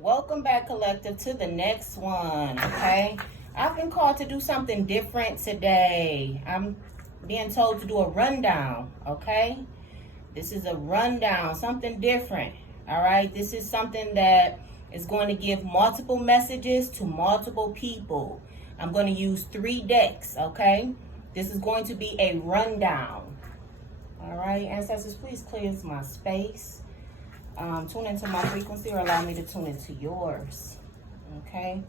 Welcome back, collective, to the next one. Okay, I've been called to do something different today. I'm being told to do a rundown. Okay, this is a rundown, something different. All right, this is something that is going to give multiple messages to multiple people. I'm going to use 3 decks. Okay, this is going to be a rundown. All right, ancestors, please clear my space. Tune into my frequency or allow me to tune into yours. Okay.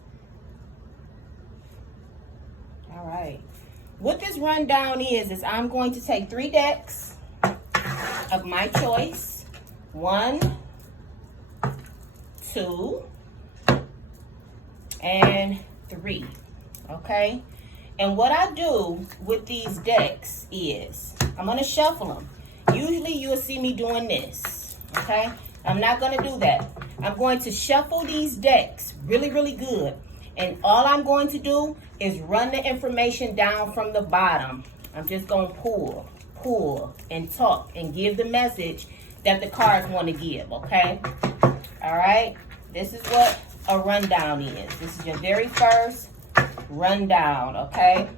All right. What this rundown is I'm going to take 3 decks of my choice. 1, 2, and 3. Okay. And what I do with these decks is I'm going to shuffle them. Usually you'll see me doing this. Okay. I'm not going to do that. I'm going to shuffle these decks really, really good. And all I'm going to do is run the information down from the bottom. I'm just going to pull, and talk and give the message that the cards want to give, okay? All right? This is what a rundown is. This is your very first rundown, okay?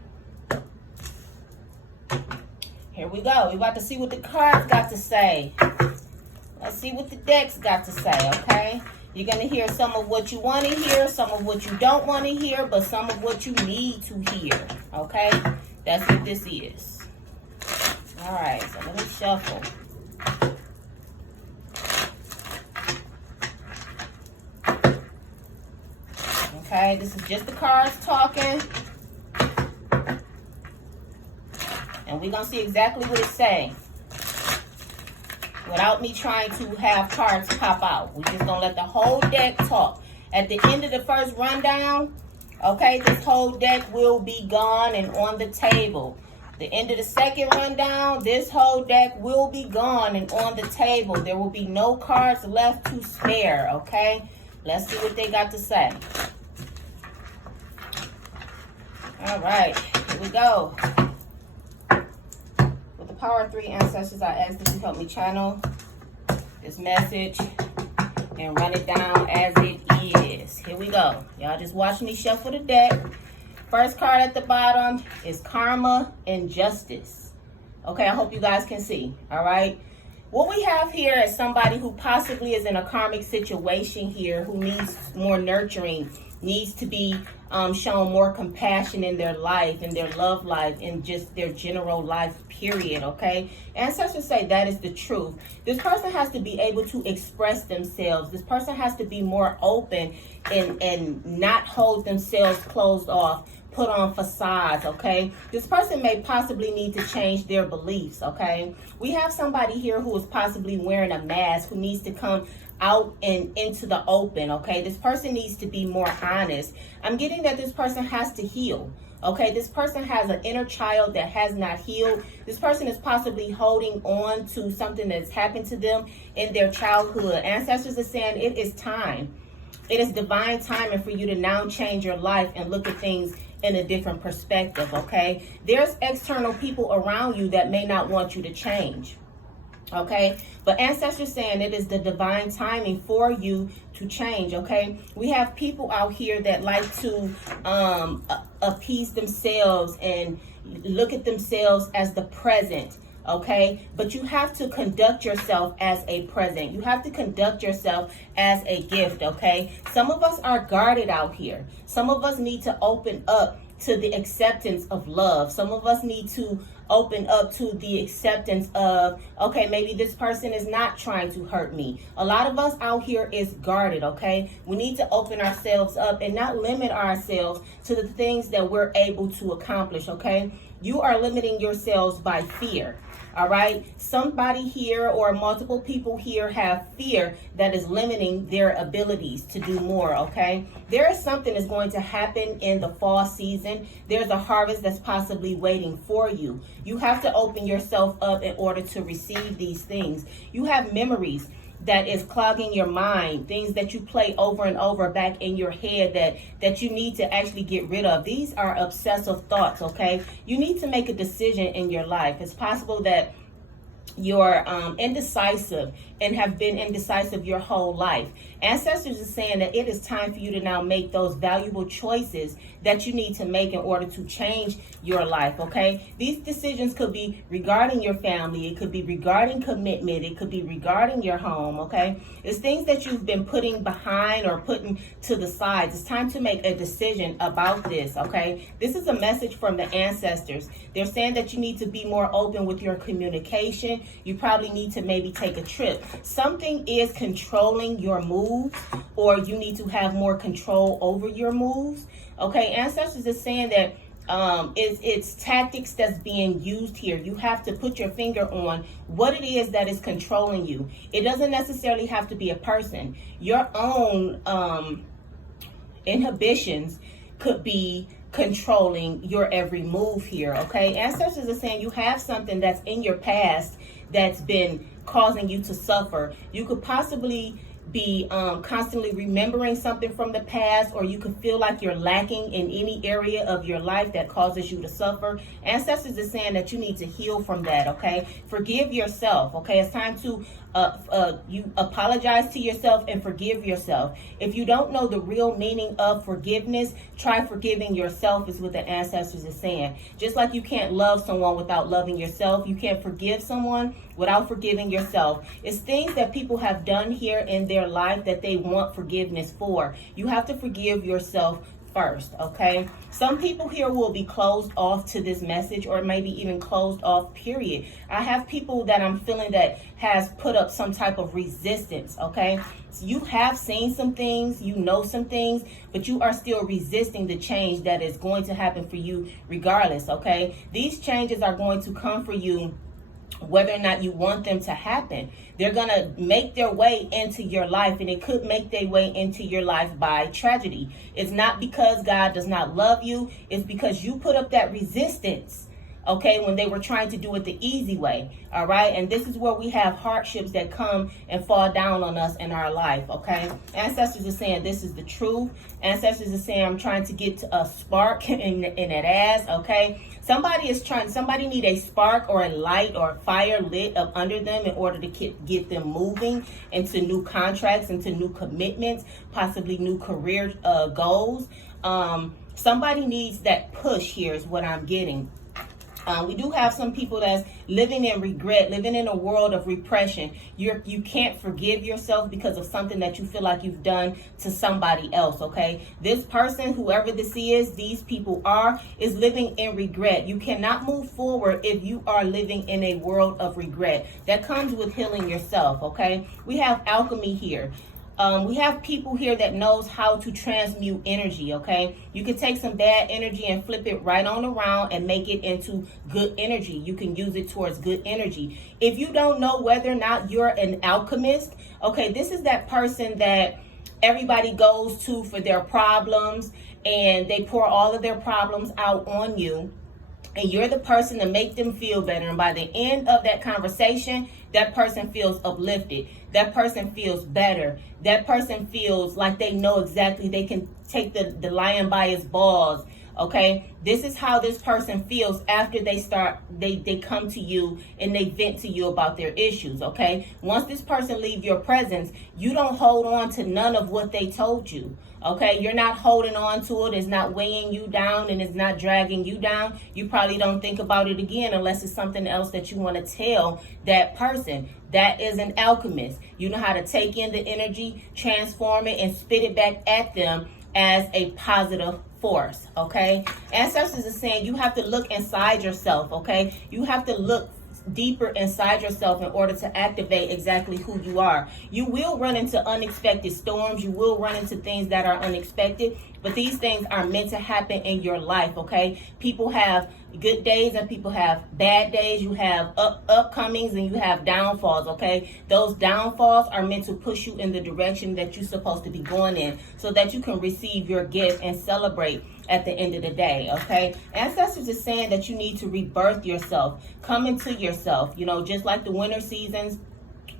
Here we go. We're about to see what the cards got to say. Let's see what the decks got to say, okay? You're going to hear some of what you want to hear, some of what you don't want to hear, but some of what you need to hear, okay? That's what this is. All right, so let me shuffle. Okay, this is just the cards talking. And we're going to see exactly what it's saying, without me trying to have cards pop out. We're just going to let the whole deck talk. At the end of the first rundown, okay, this whole deck will be gone and on the table. The end of the second rundown, this whole deck will be gone and on the table. There will be no cards left to spare, okay? Let's see what they got to say. All right, here we go. Power 3 ancestors, I ask that you help me channel this message and run it down as it is. Here we go. Y'all just watch me shuffle the deck. First card at the bottom is Karma and Justice. Okay, I hope you guys can see. All right. What we have here is somebody who possibly is in a karmic situation here, who needs more nurturing, needs to be shown more compassion in their life, in their love life, in just their general life, period, okay? Ancestors say that is the truth. This person has to be able to express themselves. This person has to be more open and not hold themselves closed off, put on facades, okay? This person may possibly need to change their beliefs, okay? We have somebody here who is possibly wearing a mask, who needs to come out and into the open, okay? This person needs to be more honest. I'm getting that this person has to heal, okay? This person has an inner child that has not healed. This person is possibly holding on to something that's happened to them in their childhood. Ancestors are saying it is time. It is divine timing for you to now change your life and look at things in a different perspective, okay? There's external people around you that may not want you to change. Okay, but ancestors saying it is the divine timing for you to change. Okay, we have people out here that like to appease themselves and look at themselves as the present. Okay, but you have to conduct yourself as a present. You have to conduct yourself as a gift. Okay, some of us are guarded out here. Some of us need to open up to the acceptance of love. Some of us need to open up to the acceptance of, okay, maybe this person is not trying to hurt me. A lot of us out here is guarded, okay? We need to open ourselves up and not limit ourselves to the things that we're able to accomplish, okay? You are limiting yourselves by fear. All right. Somebody here or multiple people here have fear that is limiting their abilities to do more. OK, there is something that's going to happen in the fall season. There's a harvest that's possibly waiting for you. You have to open yourself up in order to receive these things. You have memories that is clogging your mind, things that you play over and over back in your head that you need to actually get rid of. These are obsessive thoughts, okay? You need to make a decision in your life. It's possible that you're indecisive and have been indecisive your whole life. Ancestors are saying that it is time for you to now make those valuable choices that you need to make in order to change your life, okay? These decisions could be regarding your family. It could be regarding commitment. It could be regarding your home, okay? It's things that you've been putting behind or putting to the sides. It's time to make a decision about this, okay? This is a message from the ancestors. They're saying that you need to be more open with your communication. You probably need to maybe take a trip. Something is controlling your moves, or you need to have more control over your moves. Okay, ancestors is saying that it's tactics that's being used here. You have to put your finger on what it is that is controlling you. It doesn't necessarily have to be a person. Your own inhibitions could be controlling your every move here, okay? Ancestors are saying you have something that's in your past that's been causing you to suffer. You could possibly be constantly remembering something from the past, or you could feel like you're lacking in any area of your life that causes you to suffer. Ancestors are saying that you need to heal from that, okay? Forgive yourself, okay? It's time to you apologize to yourself and forgive yourself. If you don't know the real meaning of forgiveness, try forgiving yourself, is what the ancestors are saying. Just like you can't love someone without loving yourself, you can't forgive someone without forgiving yourself. It's things that people have done here in their life that they want forgiveness for. You have to forgive yourself first, okay? Some people here will be closed off to this message, or maybe even closed off, period. I have people that I'm feeling that has put up some type of resistance, okay? So you have seen some things, you know some things, but you are still resisting the change that is going to happen for you regardless, okay? These changes are going to come for you whether or not you want them to happen. They're going to make their way into your life, and it could make their way into your life by tragedy. It's not because God does not love you. It's because you put up that resistance, okay, when they were trying to do it the easy way, all right? And this is where we have hardships that come and fall down on us in our life, okay? Ancestors are saying this is the truth. Ancestors are saying I'm trying to get to a spark in that ass, okay? Somebody need a spark or a light or a fire lit up under them in order to get them moving into new contracts, into new commitments, possibly new career goals. Somebody needs that push here is what I'm getting. We do have some people that's living in regret, living in a world of repression. You can't forgive yourself because of something that you feel like you've done to somebody else, okay? This person, whoever this is, these people is living in regret. You cannot move forward if you are living in a world of regret. That comes with healing yourself, okay? We have alchemy here. We have people here that knows how to transmute energy, okay? You can take some bad energy and flip it right on around and make it into good energy. You can use it towards good energy. If you don't know whether or not you're an alchemist, okay, this is that person that everybody goes to for their problems, and they pour all of their problems out on you. And you're the person to make them feel better. And by the end of that conversation, that person feels uplifted. That person feels better. That person feels like they know exactly, they can take the lion by his balls. Okay, this is how this person feels after they come to you and they vent to you about their issues. Okay, once this person leave your presence, you don't hold on to none of what they told you. Okay, you're not holding on to it. It's not weighing you down, and it's not dragging you down. You probably don't think about it again unless it's something else that you want to tell that person. That is an alchemist. You know how to take in the energy, transform it, and spit it back at them as a positive force, okay? Ancestors are saying you have to look inside yourself, okay? You have to look deeper inside yourself in order to activate exactly who you are. You will run into unexpected storms. You will run into things that are unexpected, but these things are meant to happen in your life, okay? People have good days and people have bad days. You have upcomings and you have downfalls, okay? Those downfalls are meant to push you in the direction that you're supposed to be going in so that you can receive your gift and celebrate at the end of the day, okay? Ancestors are saying that you need to rebirth yourself, come into yourself. You know, just like the winter seasons,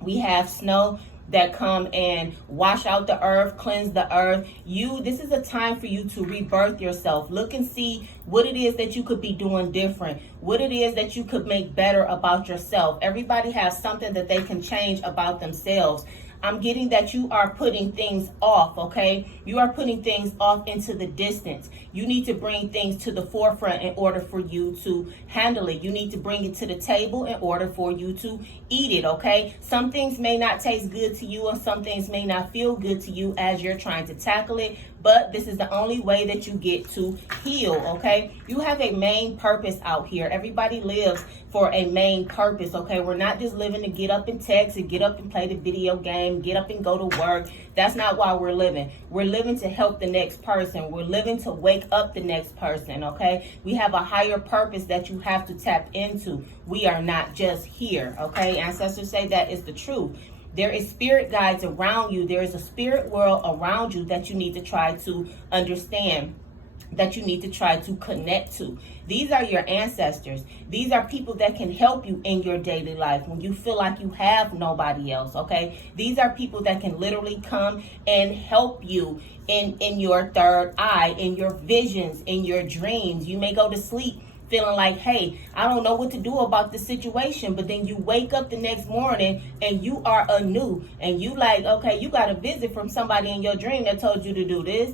we have snow. that come and wash out the earth, cleanse the earth. This is a time for you to rebirth yourself. Look and see what it is that you could be doing different, what it is that you could make better about yourself. Everybody has something that they can change about themselves. I'm getting that you are putting things off, okay? You are putting things off into the distance. You need to bring things to the forefront in order for you to handle it. You need to bring it to the table in order for you to eat it, okay? Some things may not taste good to you, or some things may not feel good to you as you're trying to tackle it, but this is the only way that you get to heal, okay? You have a main purpose out here. Everybody lives for a main purpose, okay? We're not just living to get up and text and get up and play the video game, get up and go to work. That's not why we're living. We're living to help the next person. We're living to wake up the next person, okay? We have a higher purpose that you have to tap into. We are not just here, okay? Ancestors say that is the truth. There is spirit guides around you. There is a spirit world around you that you need to try to understand, that you need to try to connect to. These are your ancestors. These are people that can help you in your daily life when you feel like you have nobody else, okay? These are people that can literally come and help you in your third eye, in your visions, in your dreams. You may go to sleep feeling like, hey, I don't know what to do about this situation, but then you wake up the next morning and you are anew, and you like, okay, you got a visit from somebody in your dream that told you to do this,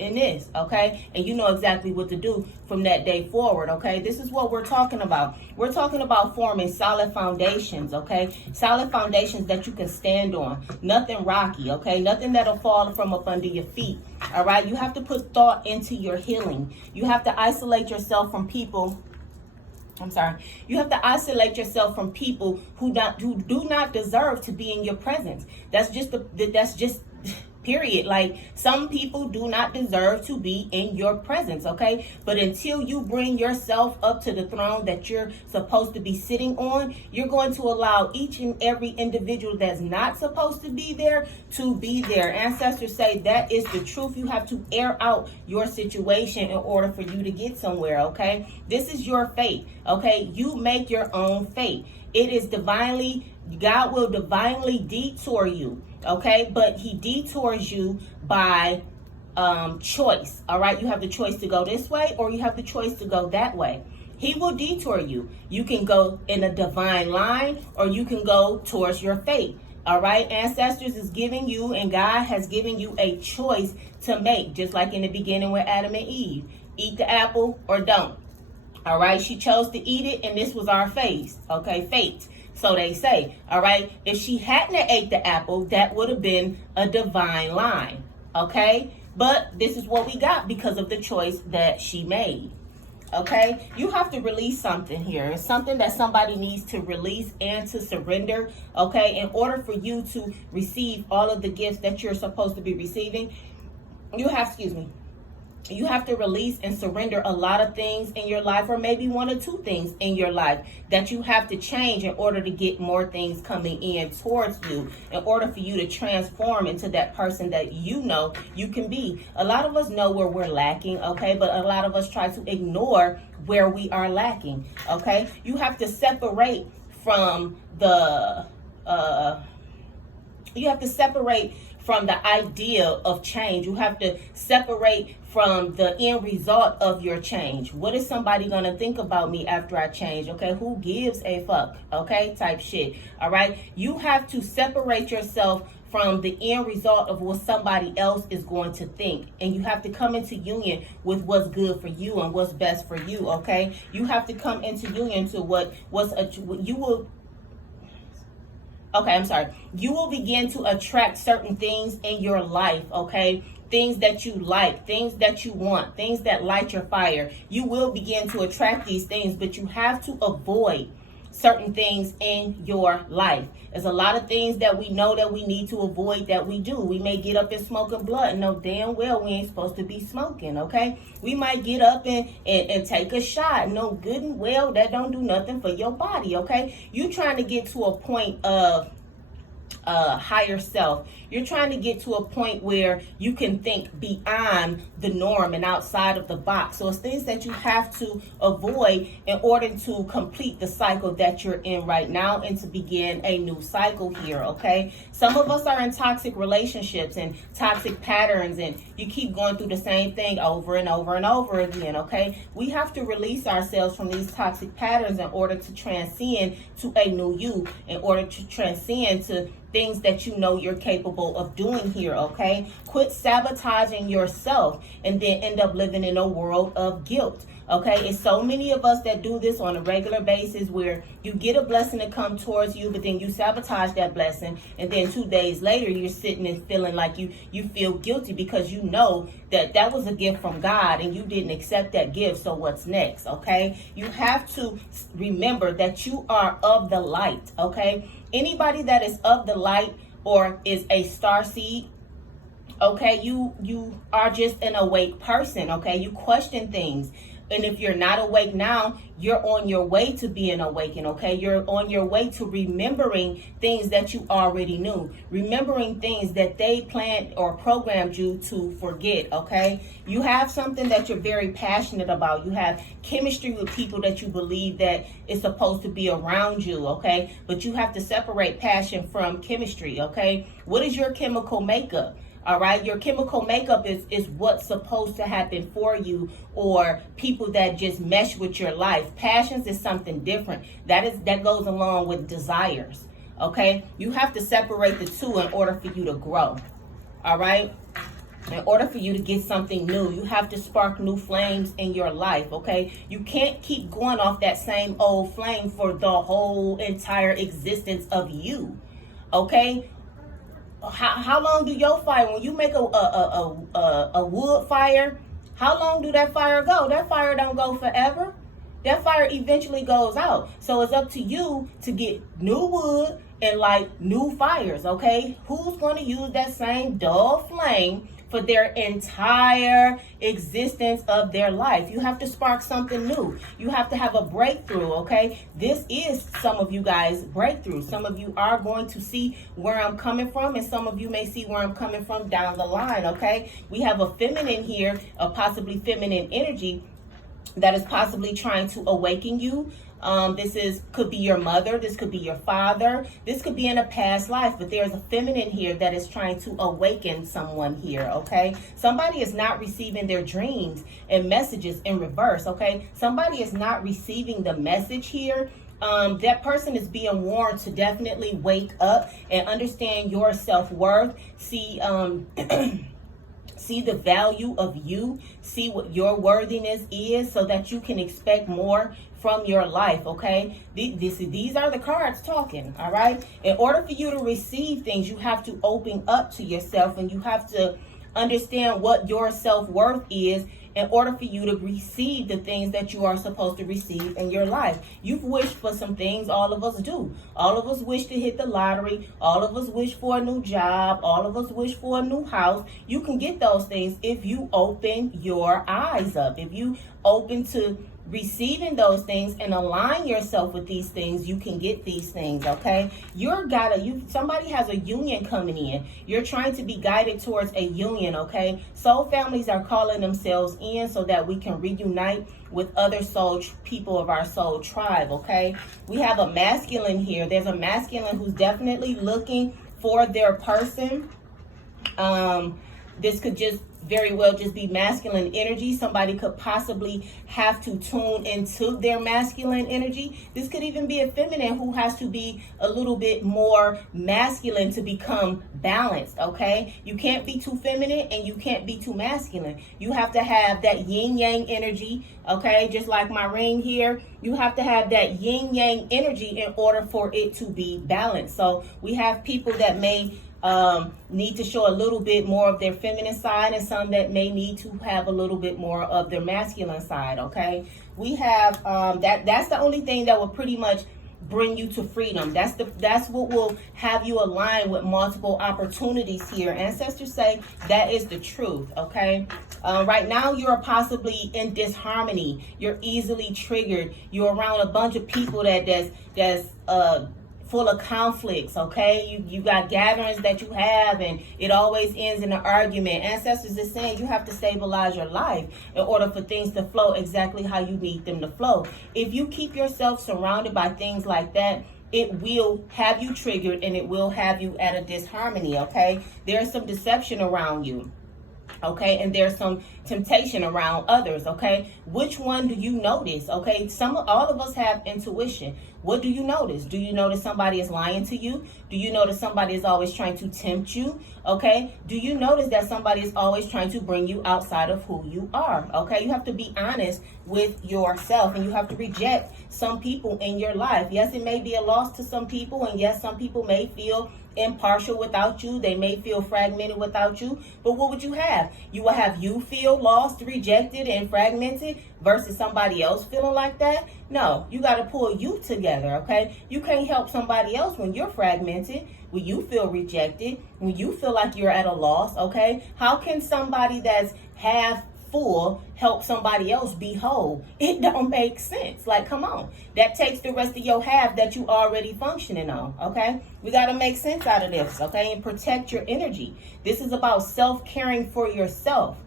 and this, okay? And you know exactly what to do from that day forward, okay? This is what we're talking about. We're talking about forming solid foundations, okay? Solid foundations that you can stand on. Nothing rocky, okay? Nothing that'll fall from up under your feet, all right? You have to put thought into your healing. You have to isolate yourself from people. You have to isolate yourself from people who do not deserve to be in your presence. That's just period. Like, some people do not deserve to be in your presence, okay? But until you bring yourself up to the throne that you're supposed to be sitting on, you're going to allow each and every individual that's not supposed to be there to be there. Ancestors say that is the truth. You have to air out your situation in order for you to get somewhere, okay? This is your fate, okay? You make your own fate. It is God will divinely detour you, okay? But he detours you by choice, all right? You have the choice to go this way, or you have the choice to go that way. He will detour you. You can go in a divine line, or you can go towards your fate, all right? Ancestors is giving you, and God has given you a choice to make, just like in the beginning with Adam and Eve. Eat the apple or don't. All right, she chose to eat it, and this was our fate, okay, fate. So they say, all right, if she hadn't ate the apple, that would have been a divine line, okay? But this is what we got because of the choice that she made, okay? You have to release something here. It's something that somebody needs to release and to surrender, okay? In order for you to receive all of the gifts that you're supposed to be receiving, you have to release and surrender a lot of things in your life, or maybe one or two things in your life that you have to change in order to get more things coming in towards you, in order for you to transform into that person that you know you can be. A lot of us know where we're lacking, okay? But a lot of us try to ignore where we are lacking, okay? You have to separate from the idea of change. You have to separate from the end result of your change. What is somebody going to think about me after I change? Okay, who gives a fuck? Okay, type shit. All right, you have to separate yourself from the end result of what somebody else is going to think, and you have to come into union with what's good for you and what's best for you. Okay, you have to come into union to you will begin to attract certain things in your life, okay? Things that you like, things that you want, things that light your fire. You will begin to attract these things, but you have to avoid certain things in your life. There's a lot of things that we know that we need to avoid that we do. We may get up and smoke a blunt and know damn well we ain't supposed to be smoking, okay? We might get up and take a shot, know good and well that don't do nothing for your body, okay? You trying to get to a point of higher self. You're trying to get to a point where you can think beyond the norm and outside of the box. So it's things that you have to avoid in order to complete the cycle that you're in right now and to begin a new cycle here, okay? Some of us are in toxic relationships and toxic patterns, and you keep going through the same thing over and over and over again, okay? We have to release ourselves from these toxic patterns in order to transcend to a new you, in order to transcend to things that you know you're capable of doing here, okay? Quit sabotaging yourself and then end up living in a world of guilt, okay? It's so many of us that do this on a regular basis where you get a blessing to come towards you, but then you sabotage that blessing, and then 2 days later you're sitting and feeling like you feel guilty because you know that was a gift from God and you didn't accept that gift. So what's next, okay? You have to remember that you are of the light, okay? Anybody that is of the light or is a star seed, okay, you are just an awake person, okay? You question things. And if you're not awake now, you're on your way to being awakened, okay? You're on your way to remembering things that you already knew, remembering things that they planned or programmed you to forget, okay? You have something that you're very passionate about. You have chemistry with people that you believe that is supposed to be around you, okay? But you have to separate passion from chemistry, okay? What is your chemical makeup? All right, your chemical makeup is what's supposed to happen for you, or people that just mesh with your life. Passions is something different. That goes along with desires. Okay, you have to separate the two in order for you to grow. All right, in order for you to get something new, you have to spark new flames in your life. Okay, you can't keep going off that same old flame for the whole entire existence of you. Okay. How long do your fire, when you make a wood fire, how long do that fire go? That fire don't go forever. That fire eventually goes out. So it's up to you to get new wood and like new fires, okay? Who's going to use that same dull flame for their entire existence of their life? You have to spark something new. You have to have a breakthrough, okay? This is some of you guys' breakthrough. Some of you are going to see where I'm coming from, and some of you may see where I'm coming from down the line, okay? We have a feminine here, a possibly feminine energy that is possibly trying to awaken you. Could be your mother, this could be your father, this could be in a past life, but there's a feminine here that is trying to awaken someone here, okay? Somebody is not receiving their dreams and messages in reverse, okay? Somebody is not receiving the message here. That person is being warned to definitely wake up and understand your self-worth. See the value of you, see what your worthiness is, so that you can expect more from your life, okay? These are the cards talking, all right? In order for you to receive things, you have to open up to yourself, and you have to understand what your self-worth is in order for you to receive the things that you are supposed to receive in your life. You've wished for some things. All of us do. All of us wish to hit the lottery. All of us wish for a new job. All of us wish for a new house. You can get those things if you open your eyes up. If you open to receiving those things and align yourself with these things, you can get these things, okay? Somebody has a union coming in. You're trying to be guided towards a union, okay? Soul families are calling themselves in so that we can reunite with other people of our soul tribe, okay? We have a masculine here. There's a masculine who's definitely looking for their person. This could just very well just be masculine energy. Somebody could possibly have to tune into their masculine energy. This could even be a feminine who has to be a little bit more masculine to become balanced, okay? You can't be too feminine and you can't be too masculine. You have to have that yin yang energy, okay? Just like my ring here, you have to have that yin yang energy in order for it to be balanced. So we have people that may need to show a little bit more of their feminine side, and some that may need to have a little bit more of their masculine side, okay? We have that's the only thing that will pretty much bring you to freedom. That's what will have you align with multiple opportunities here. Ancestors say that is the truth, okay? Right now you're possibly in disharmony. You're easily triggered. You're around a bunch of people that's full of conflicts, okay? You got gatherings that you have and it always ends in an argument. Ancestors is saying you have to stabilize your life in order for things to flow exactly how you need them to flow. If you keep yourself surrounded by things like that, it will have you triggered and it will have you at a disharmony, okay? There's some deception around you. Okay, and there's some temptation around others. Okay, which one do you notice? Okay, all of us have intuition. What do you notice? Do you notice somebody is lying to you? Do you notice somebody is always trying to tempt you? Okay, do you notice that somebody is always trying to bring you outside of who you are? Okay, you have to be honest with yourself, and you have to reject some people in your life. Yes, it may be a loss to some people, and yes, some people may feel impartial without you. They may feel fragmented without you. But what would you have? You will have you feel lost, rejected, and fragmented versus somebody else feeling like that? No, you got to pull you together, okay? You can't help somebody else when you're fragmented, when you feel rejected, when you feel like you're at a loss, okay? How can somebody that's half full help somebody else be whole? It don't make sense. Like, come on. That takes the rest of your half that you already functioning on, okay? We got to make sense out of this, okay? And protect your energy. This is about self-caring for yourself.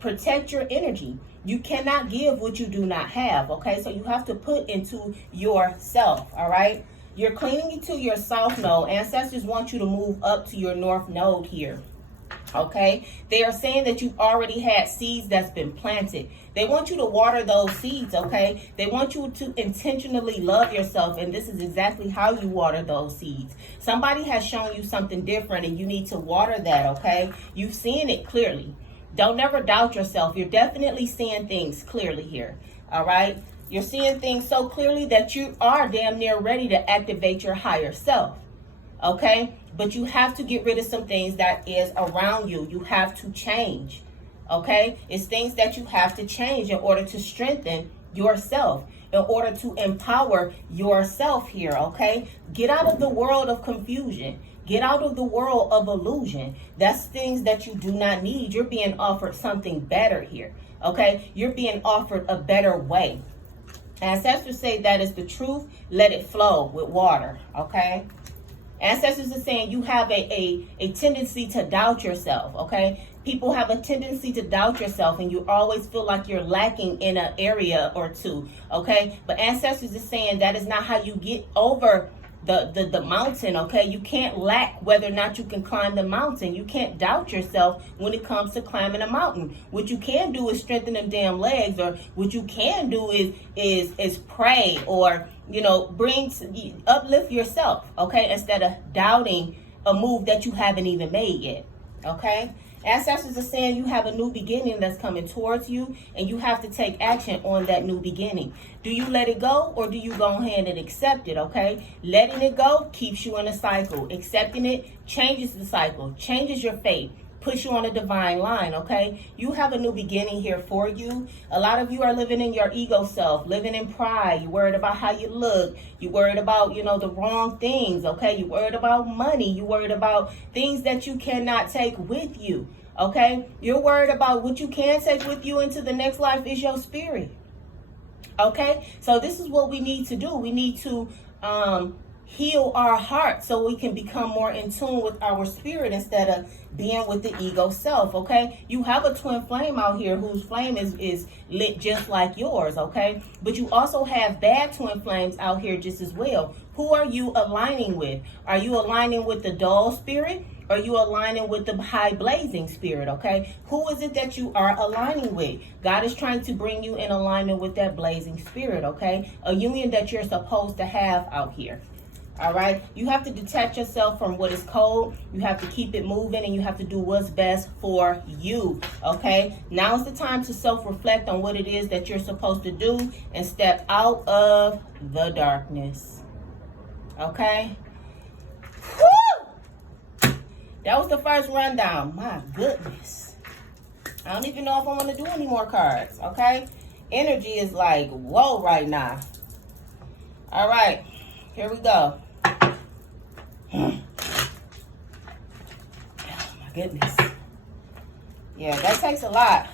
Protect your energy. You cannot give what you do not have, okay? So you have to put into yourself, all right? You're clinging to your south node. Ancestors want you to move up to your north node here. Okay, they are saying that you've already had seeds that's been planted. They want you to water those seeds, okay? They want you to intentionally love yourself, and this is exactly how you water those seeds. Somebody has shown you something different, and you need to water that, okay? You've seen it clearly. Don't never doubt yourself. You're definitely seeing things clearly here, all right? You're seeing things so clearly that you are damn near ready to activate your higher self. Okay, but you have to get rid of some things that is around you. You have to change. Okay, it's things that you have to change in order to strengthen yourself, in order to empower yourself here. Okay, get out of the world of confusion. Get out of the world of illusion. That's things that you do not need. You're being offered something better here. Okay, you're being offered a better way. Ancestors say that is the truth. Let it flow with water. Okay. Ancestors are saying you have a tendency to doubt yourself, okay? People have a tendency to doubt yourself, and you always feel like you're lacking in an area or two, okay? But ancestors are saying that is not how you get over the mountain, okay? You can't lack whether or not you can climb the mountain. You can't doubt yourself when it comes to climbing a mountain. What you can do is strengthen them damn legs, or what you can do is pray, or uplift yourself, okay, instead of doubting a move that you haven't even made yet, okay? Ancestors are saying you have a new beginning that's coming towards you, and you have to take action on that new beginning. Do you let it go, or do you go ahead and accept it, okay? Letting it go keeps you in a cycle. Accepting it changes the cycle, changes your fate, puts you on a divine line, okay? You have a new beginning here for you. A lot of you are living in your ego self, living in pride. You're worried about how you look. You're worried about, the wrong things, okay? You're worried about money. You're worried about things that you cannot take with you, okay? You're worried about what you can take with you into the next life is your spirit, okay? So this is what we need to do. We need to heal our heart so we can become more in tune with our spirit instead of being with the ego self, okay? You have a twin flame out here whose flame is lit just like yours, okay? But you also have bad twin flames out here just as well. Who are you aligning with? Are you aligning with the dull spirit? Are you aligning with the high blazing spirit, okay? Who is it that you are aligning with? God is trying to bring you in alignment with that blazing spirit, okay? A union that you're supposed to have out here. All right, you have to detach yourself from what is cold. You have to keep it moving, and you have to do what's best for you. Okay, now's the time to self-reflect on what it is that you're supposed to do and step out of the darkness. Okay, woo! That was the first rundown. My goodness, I don't even know if I want to do any more cards. Okay, energy is like whoa right now. All right, here we go. Oh my goodness. Yeah, that takes a lot.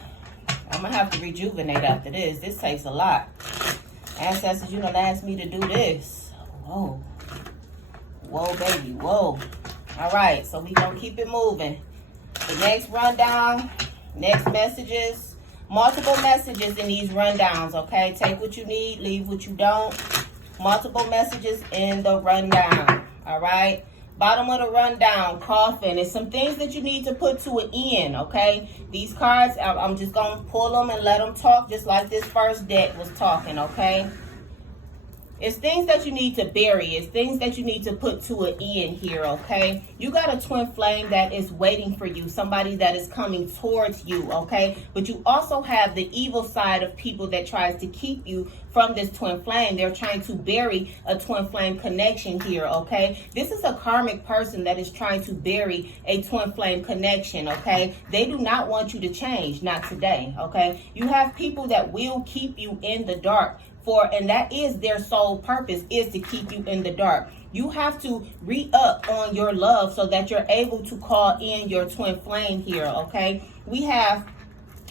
I'm gonna have to rejuvenate after this. This takes a lot. Ancestors, you done asked me to do this. Whoa. Whoa, baby, whoa. All right, so we gonna keep it moving. The next rundown, next messages, multiple messages in these rundowns, okay? Take what you need, leave what you don't. Multiple messages in the rundown, all right? Bottom of the rundown, coffin. It's some things that you need to put to an end, okay? These cards, I'm just going to pull them and let them talk just like this first deck was talking, okay? It's things that you need to bury. It's things that you need to put to an end here, okay? You got a twin flame that is waiting for you. Somebody that is coming towards you, okay? But you also have the evil side of people that tries to keep you from this twin flame. They're trying to bury a twin flame connection here, okay? This is a karmic person that is trying to bury a twin flame connection, okay? They do not want you to change, not today, okay? You have people that will keep you in the dark and that is their sole purpose, is to keep you in the dark. You have to re-up on your love so that you're able to call in your twin flame here, okay? We have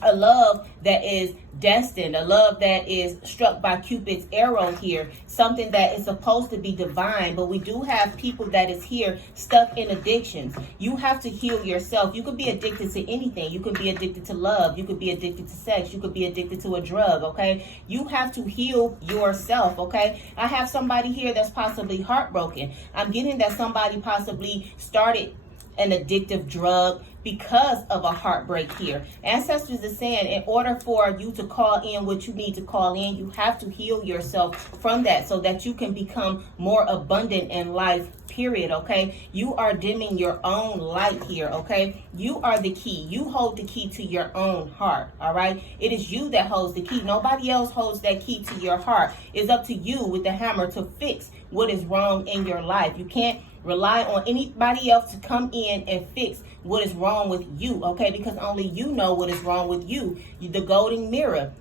a love that is destined, a love that is struck by Cupid's arrow here, something that is supposed to be divine, but we do have people that is here stuck in addictions. You have to heal yourself. You could be addicted to anything. You could be addicted to love. You could be addicted to sex. You could be addicted to a drug, okay? You have to heal yourself, okay? I have somebody here that's possibly heartbroken. I'm getting that somebody possibly started an addictive drug because of a heartbreak here. Ancestors are saying in order for you to call in what you need to call in, you have to heal yourself from that so that you can become more abundant in life, period, okay? You are dimming your own light here, okay? You are the key. You hold the key to your own heart, all right? It is you that holds the key. Nobody else holds that key to your heart. It's up to you with the hammer to fix what is wrong in your life. You can't rely on anybody else to come in and fix what is wrong with you, okay? Because only you know what is wrong with you. The golden mirror.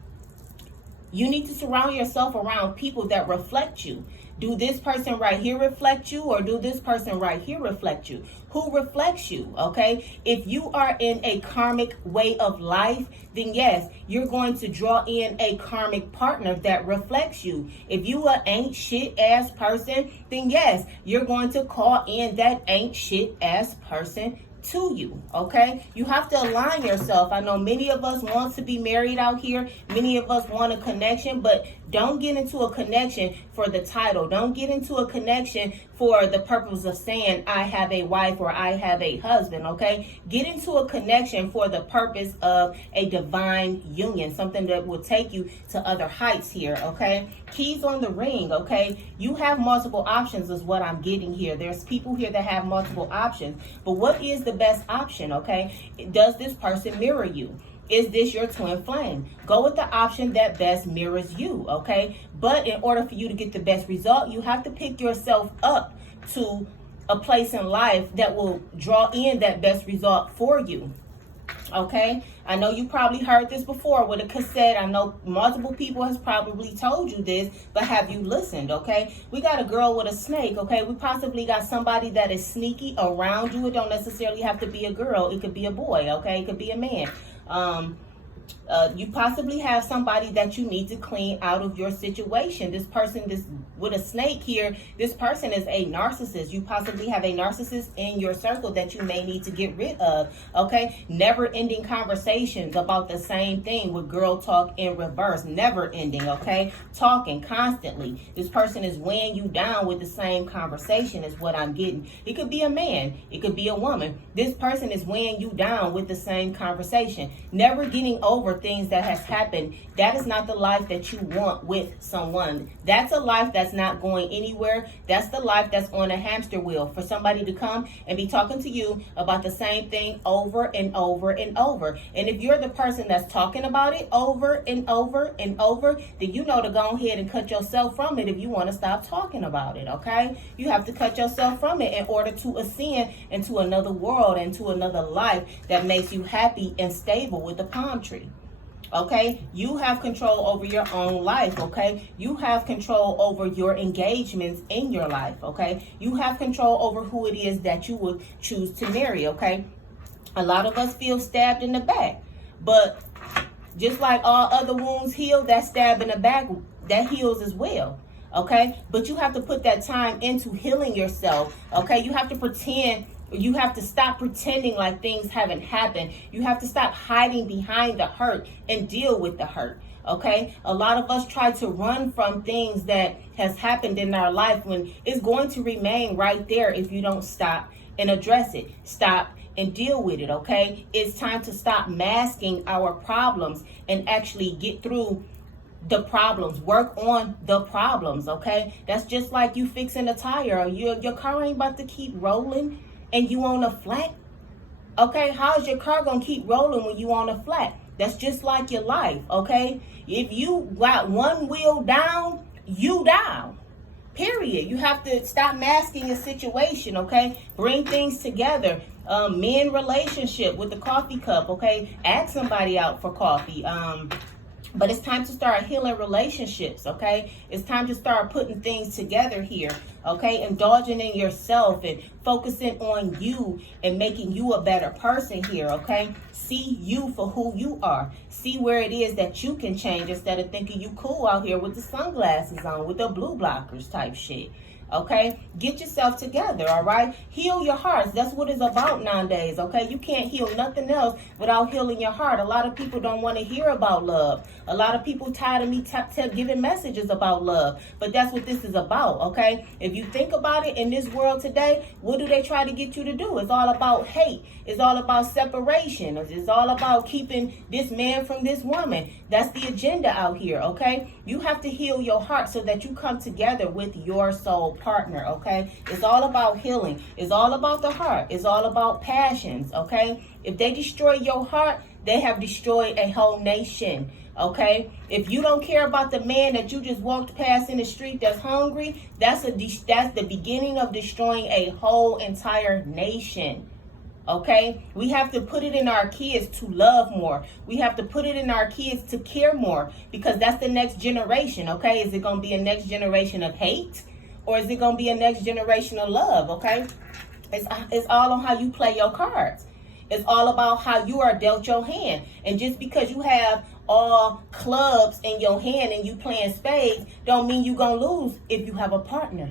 You need to surround yourself around people that reflect you. Do this person right here reflect you, or do this person right here reflect you? Who reflects you, okay? If you are in a karmic way of life, then yes, you're going to draw in a karmic partner that reflects you. If you are ain't shit ass person, then yes, you're going to call in that ain't shit ass person to you, okay? You have to align yourself. I know many of us want to be married out here. Many of us want a connection, but don't get into a connection for the title. Don't get into a connection for the purpose of saying I have a wife or I have a husband, okay? Get into a connection for the purpose of a divine union, something that will take you to other heights here, okay? Keys on the ring, okay? You have multiple options is what I'm getting here. There's people here that have multiple options, but what is the best option, okay? Does this person mirror you? Is this your twin flame? Go with the option that best mirrors you, okay? But in order for you to get the best result, you have to pick yourself up to a place in life that will draw in that best result for you, okay? I know you probably heard this before with a cassette. I know multiple people has probably told you this, but have you listened, okay? We got a girl with a snake, okay? We possibly got somebody that is sneaky around you. It don't necessarily have to be a girl. It could be a boy, okay? It could be a man. You possibly have somebody that you need to clean out of your situation. This person, this with a snake here, this person is a narcissist. You possibly have a narcissist in your circle that you may need to get rid of, okay? Never ending conversations about the same thing with girl talk in reverse. Never ending, okay? Talking constantly. This person is weighing you down with the same conversation is what I'm getting. It could be a man. It could be a woman. This person is weighing you down with the same conversation. Never getting over things that has happened. That is not the life that you want with someone. That's a life that's not going anywhere. That's the life that's on a hamster wheel for somebody to come and be talking to you about the same thing over and over and over. And if you're the person that's talking about it over and over and over, then you know to go ahead and cut yourself from it if you want to stop talking about it, okay? You have to cut yourself from it in order to ascend into another world, into another life that makes you happy and stable with the palm tree. Okay, you have control over your own life, okay? You have control over your engagements in your life, okay? You have control over who it is that you would choose to marry, okay? A lot of us feel stabbed in the back, but just like all other wounds heal, that stab in the back, that heals as well. okay? But you have to put that time into healing yourself, okay? You have to stop pretending like things haven't happened. You have to stop hiding behind the hurt and deal with the hurt. Okay, a lot of us try to run from things that has happened in our life when it's going to remain right there if you don't stop and address it. Stop and deal with it. Okay, it's time to stop masking our problems and actually get through the problems. Work on the problems. Okay, that's just like you fixing a tire. Your car ain't about to keep rolling and you on a flat. Okay, how is your car gonna keep rolling when you on a flat? That's just like your life, okay? If you got one wheel down, you down. Period. You have to stop masking your situation, okay? Bring things together. Men relationship with the coffee cup, okay? Ask somebody out for coffee. But it's time to start healing relationships, okay? It's time to start putting things together here, okay? Indulging in yourself and focusing on you and making you a better person here, okay? See you for who you are. See where it is that you can change instead of thinking you cool out here with the sunglasses on, with the blue blockers type shit. Okay, get yourself together, all right? Heal your hearts. That's what it's about nowadays, okay? You can't heal nothing else without healing your heart. A lot of people don't want to hear about love. A lot of people tired of me giving messages about love. But that's what this is about, okay? If you think about it, in this world today, what do they try to get you to do? It's all about hate. It's all about separation. It's all about keeping this man from this woman. That's the agenda out here, okay? You have to heal your heart so that you come together with your soul partner, okay? It's all about healing. It's all about the heart. It's all about passions, okay? If they destroy your heart, they have destroyed a whole nation, okay? If you don't care about the man that you just walked past in the street that's hungry, that's the beginning of destroying a whole entire nation. Okay, we have to put it in our kids to love more. We have to put it in our kids to care more, because that's the next generation. Okay, is it going to be a next generation of hate, or is it going to be a next generation of love? Okay, it's all on how you play your cards. It's all about how you are dealt your hand. And just because you have all clubs in your hand and you playing spades, don't mean you're going to lose if you have a partner.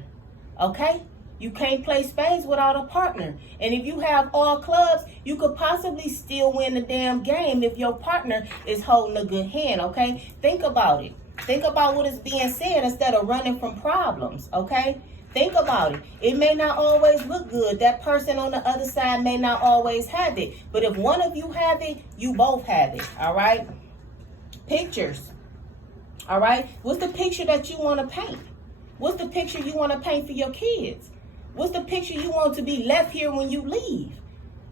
Okay? You can't play spades without a partner. And if you have all clubs, you could possibly still win the damn game if your partner is holding a good hand, okay? Think about it. Think about what is being said instead of running from problems, okay? Think about it. It may not always look good. That person on the other side may not always have it. But if one of you have it, you both have it, all right? Pictures, all right? What's the picture that you want to paint? What's the picture you want to paint for your kids? What's the picture you want to be left here when you leave?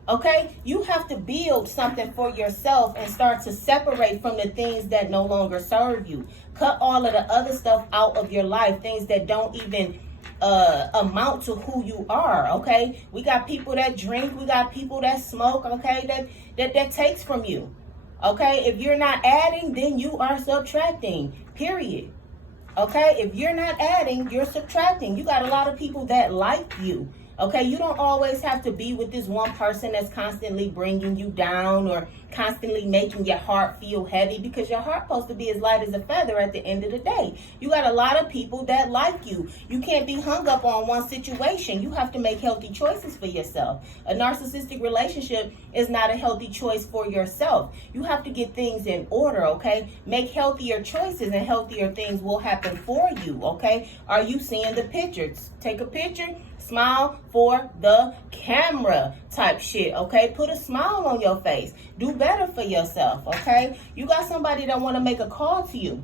Okay? You have to build something for yourself and start to separate from the things that no longer serve you. Cut all of the other stuff out of your life, things that don't even amount to who you are, okay? We got people that drink, we got people that smoke, okay? That takes from you. Okay? If you're not adding, then you are subtracting. Period. Okay, if you're not adding, you're subtracting. You got a lot of people that like you. Okay, you don't always have to be with this one person that's constantly bringing you down or constantly making your heart feel heavy, because your heart's supposed to be as light as a feather at the end of the day. You got a lot of people that like you. You can't be hung up on one situation. You have to make healthy choices for yourself. A narcissistic relationship is not a healthy choice for yourself. You have to get things in order, okay? Make healthier choices and healthier things will happen for you, okay? Are you seeing the pictures? Take a picture. Smile for the camera type shit, okay? Put a smile on your face. Do better for yourself, okay? You got somebody that want to make a call to you.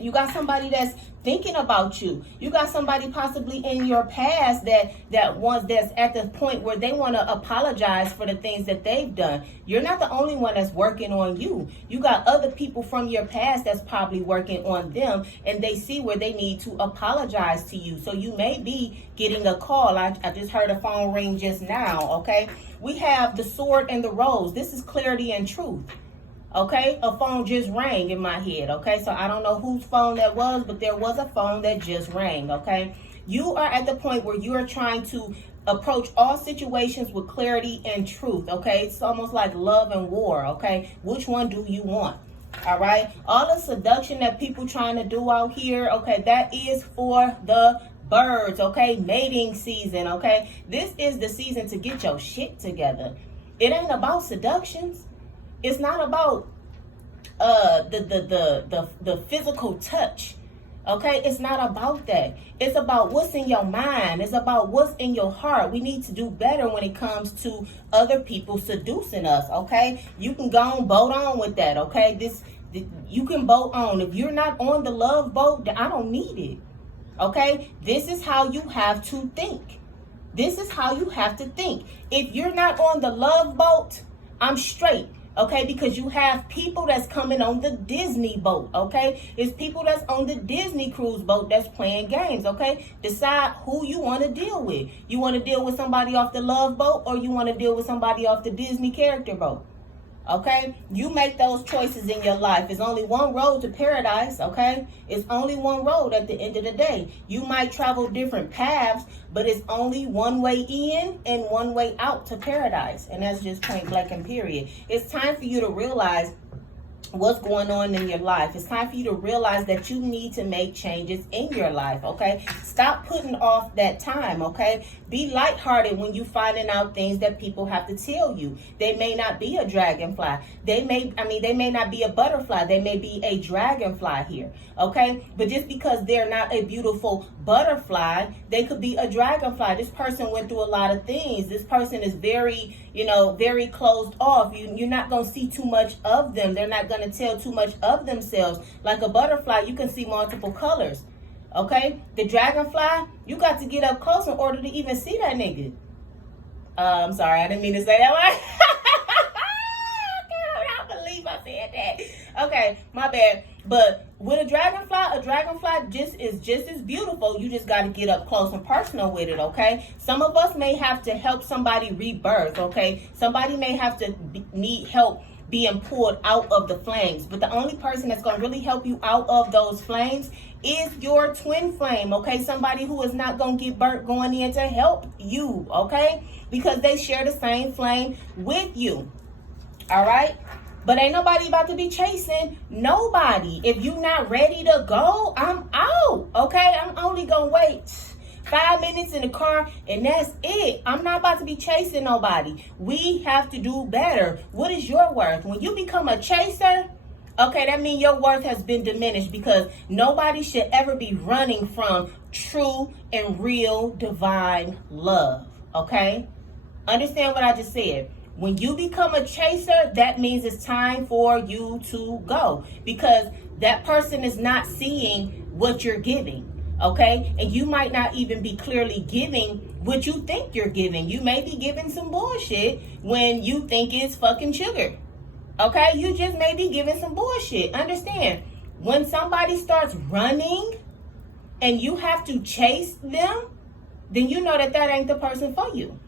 You got somebody that's thinking about you. You got somebody possibly in your past that's at the point where they want to apologize for the things that they've done. You're not the only one that's working on you. You got other people from your past that's probably working on them, and they see where they need to apologize to you. So you may be getting a call. I just heard a phone ring just now, okay? We have the sword and the rose. This is clarity and truth. Okay, a phone just rang in my head. Okay, so I don't know whose phone that was, but there was a phone that just rang. Okay, you are at the point where you are trying to approach all situations with clarity and truth. Okay, it's almost like love and war. Okay, which one do you want? All right, all the seduction that people trying to do out here, okay, that is for the birds, okay? Mating season, okay? This is the season to get your shit together. It ain't about seductions. It's not about the physical touch. Okay, it's not about that. It's about what's in your mind. It's about what's in your heart. We need to do better when it comes to other people seducing us. Okay, you can go on, boat on with that. Okay, you can boat on. If you're not on the love boat, then I don't need it. Okay, this is how you have to think. This is how you have to think. If you're not on the love boat, I'm straight. Okay, because you have people that's coming on the Disney boat, okay? It's people that's on the Disney cruise boat that's playing games, okay? Decide who you want to deal with. You want to deal with somebody off the love boat, or you want to deal with somebody off the Disney character boat, okay? You make those choices in your life. It's only one road to paradise, okay? It's only one road at the end of the day. You might travel different paths, but it's only one way in and one way out to paradise. And that's just point blank and period. It's time for you to realize what's going on in your life. It's time for you to realize that you need to make changes in your life, okay? Stop putting off that time, okay? Be lighthearted when you finding out things that people have to tell you. They may not be a dragonfly. They may not be a butterfly. They may be a dragonfly here, okay? But just because they're not a beautiful butterfly, they could be a dragonfly. This person went through a lot of things. This person is very, very closed off. You're not going to see too much of them. They're not going to tell too much of themselves. Like a butterfly, you can see multiple colors. Okay? The dragonfly, you got to get up close in order to even see that nigga. I'm sorry, I didn't mean to say that word. I can't believe I said that. Okay, my bad. But with a dragonfly is just as beautiful. You just got to get up close and personal with it, okay? Some of us may have to help somebody rebirth, okay? Somebody may have to need help being pulled out of the flames. But the only person that's going to really help you out of those flames is your twin flame, okay? Somebody who is not going to get burnt going in to help you, okay? Because they share the same flame with you, all right? But ain't nobody about to be chasing nobody. If you're not ready to go, I'm out, okay? I'm only going to wait 5 minutes in the car, and that's it. I'm not about to be chasing nobody. We have to do better. What is your worth? When you become a chaser, okay, that means your worth has been diminished, because nobody should ever be running from true and real divine love, okay? Understand what I just said. When you become a chaser, that means it's time for you to go, because that person is not seeing what you're giving. Okay, and you might not even be clearly giving what you think you're giving. You may be giving some bullshit when you think it's fucking sugar. Okay, you just may be giving some bullshit. Understand, when somebody starts running and you have to chase them, then you know that ain't the person for you.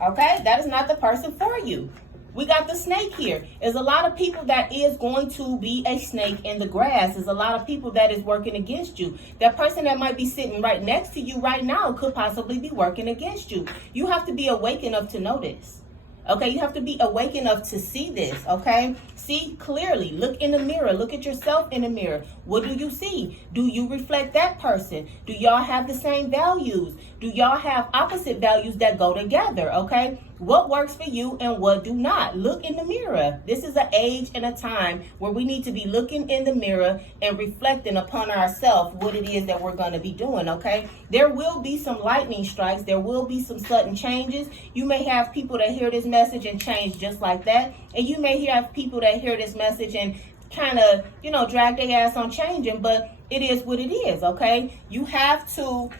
Okay, that is not the person for you. We got the snake here. There's a lot of people that is going to be a snake in the grass. There's a lot of people that is working against you. That person that might be sitting right next to you right now could possibly be working against you. You have to be awake enough to know this. Okay, you have to be awake enough to see this, okay? See clearly. Look in the mirror. Look at yourself in the mirror. What do you see? Do you reflect that person? Do y'all have the same values? Do y'all have opposite values that go together, okay? What works for you and what do not? Look in the mirror. This is an age and a time where we need to be looking in the mirror and reflecting upon ourselves what it is that we're going to be doing, okay? There will be some lightning strikes. There will be some sudden changes. You may have people that hear this message and change just like that. And you may have people that hear this message and kind of, drag their ass on changing. But it is what it is, okay? You have to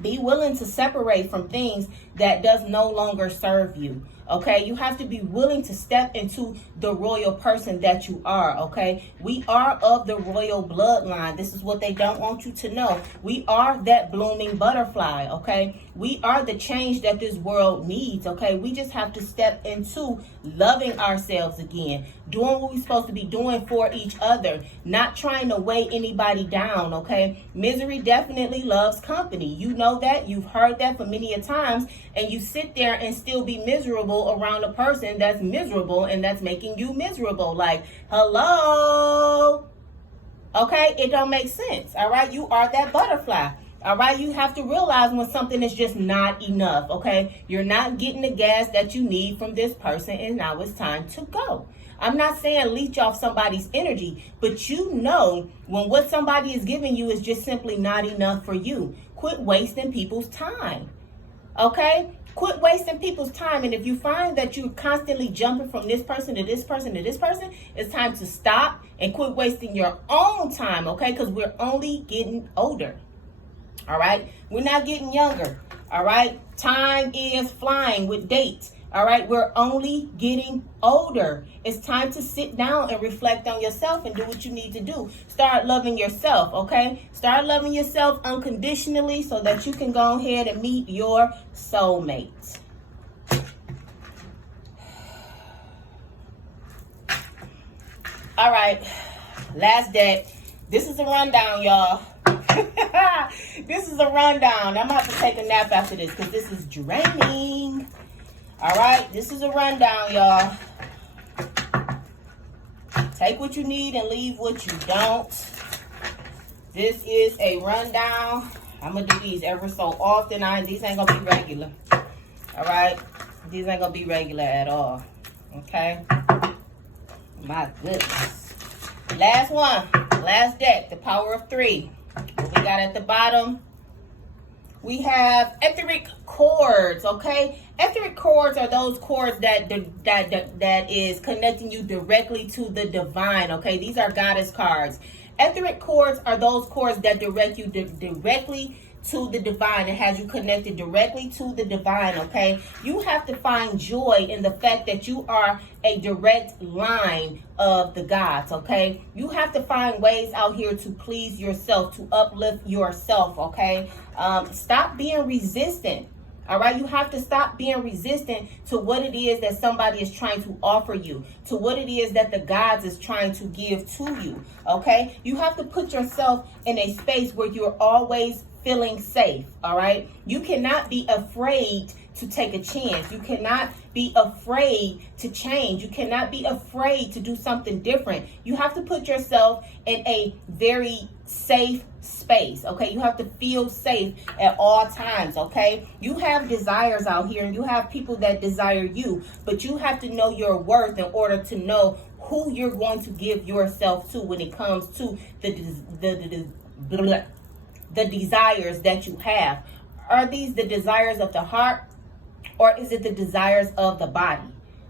be willing to separate from things that does no longer serve you. Okay, you have to be willing to step into the royal person that you are. Okay, we are of the royal bloodline. This is what they don't want you to know. We are that blooming butterfly. Okay, We are the change that this world needs, okay? We just have to step into loving ourselves again, doing what we're supposed to be doing for each other, not trying to weigh anybody down, okay? Misery definitely loves company. You know that. You've heard that for many a times, and you sit there and still be miserable around a person that's miserable and that's making you miserable. Like, hello? Okay? It don't make sense, all right? You are that butterfly. All right, you have to realize when something is just not enough, okay? You're not getting the gas that you need from this person, and now it's time to go. I'm not saying leech off somebody's energy, but you know when what somebody is giving you is just simply not enough for you. Quit wasting people's time, okay? Quit wasting people's time. And if you find that you're constantly jumping from this person to this person to this person, it's time to stop and quit wasting your own time, okay? Because we're only getting older. All right. We're not getting younger. All right. Time is flying with dates. All right. We're only getting older. It's time to sit down and reflect on yourself and do what you need to do. Start loving yourself. Okay. Start loving yourself unconditionally so that you can go ahead and meet your soulmate. All right. Last deck. This is a rundown, y'all. This is a rundown. I'm gonna have to take a nap after this because this is draining. All right, this is a rundown, y'all. Take what you need and leave what you don't. This is a rundown. I'm gonna do these ever so often. These ain't gonna be regular. All right, these ain't gonna be regular at all. Okay. My goodness. Last one. Last deck. The power of 3. What we got at the bottom, we have etheric cords, okay? Etheric cords are those cords that is connecting you directly to the divine, okay? These are goddess cards. Etheric cords are those cords that direct you directly to the divine. It has you connected directly to the divine, okay? You have to find joy in the fact that you are a direct line of the gods, okay? You have to find ways out here to please yourself, to uplift yourself, okay? Stop being resistant. All right, you have to stop being resistant to what it is that somebody is trying to offer you, to what it is that the gods is trying to give to you, okay? You have to put yourself in a space where you're always feeling safe, all right? You cannot be afraid to take a chance. You cannot be afraid to change. You cannot be afraid to do something different. You have to put yourself in a very safe space, okay? You have to feel safe at all times, okay? You have desires out here and you have people that desire you, but you have to know your worth in order to know who you're going to give yourself to when it comes to the desires that you have. Are these the desires of the heart, or is it the desires of the body?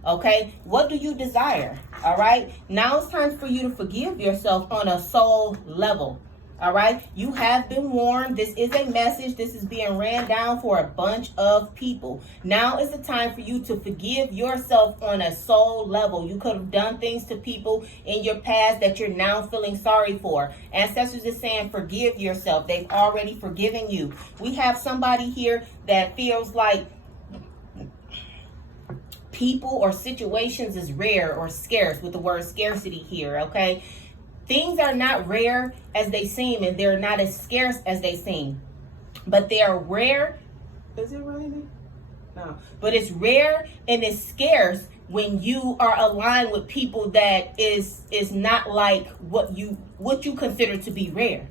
Okay, what do you desire? All right, now it's time for you to forgive yourself on a soul level. All right, you have been warned. This is a message. This is being ran down for a bunch of people. Now is the time for you to forgive yourself on a soul level. You could have done things to people in your past that you're now feeling sorry for. Ancestors is saying forgive yourself. They've already forgiven you. We have somebody here that feels like people or situations is rare or scarce, with the word scarcity here, okay? Things are not rare as they seem, and they're not as scarce as they seem. But they are rare. Is it raining? No. But it's rare and it's scarce when you are aligned with people that is not like what you consider to be rare.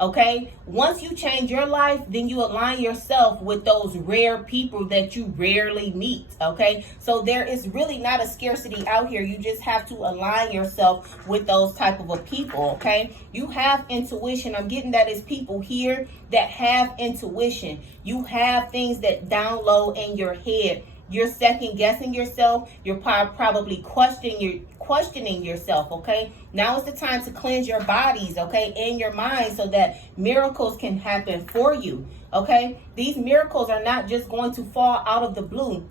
Okay, once you change your life, then you align yourself with those rare people that you rarely meet. Okay, so there is really not a scarcity out here. You just have to align yourself with those type of a people. Okay, you have intuition. I'm getting that it's people here that have intuition. You have things that download in your head. You're second guessing yourself. You're probably questioning yourself, okay? Now is the time to cleanse your bodies, okay, and your mind so that miracles can happen for you, okay? These miracles are not just going to fall out of the blue.